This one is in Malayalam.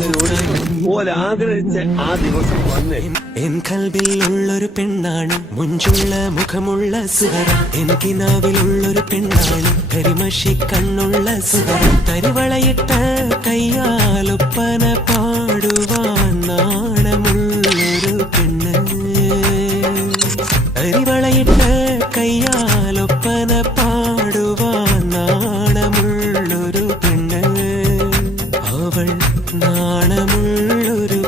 അങ്ങനെ ഓല് ആഗ്രഹിച്ച ആ ദിവസം വന്നേ. എൻ കൽബിൽ ഉള്ളൊരു പെണ്ണാണ്, മുഞ്ചുള്ള മുഖമുള്ള സുഹറ. എൻ കിനാവിലുള്ളൊരു പെണ്ണാണ്, കരിമഷി കണ്ണുള്ള സുഹറ. തരിവളയിട്ട കയ്യാലൊപ്പന പാടുവാൻ നാണമുള്ളൊരു പെണ്ണ്. തരിവളയിട്ട കയ്യാലൊപ്പന പാടുവാൻ നാണമുള്ളൊരു പെണ്ണ്. അവൾ നാണമുള്ളൊരു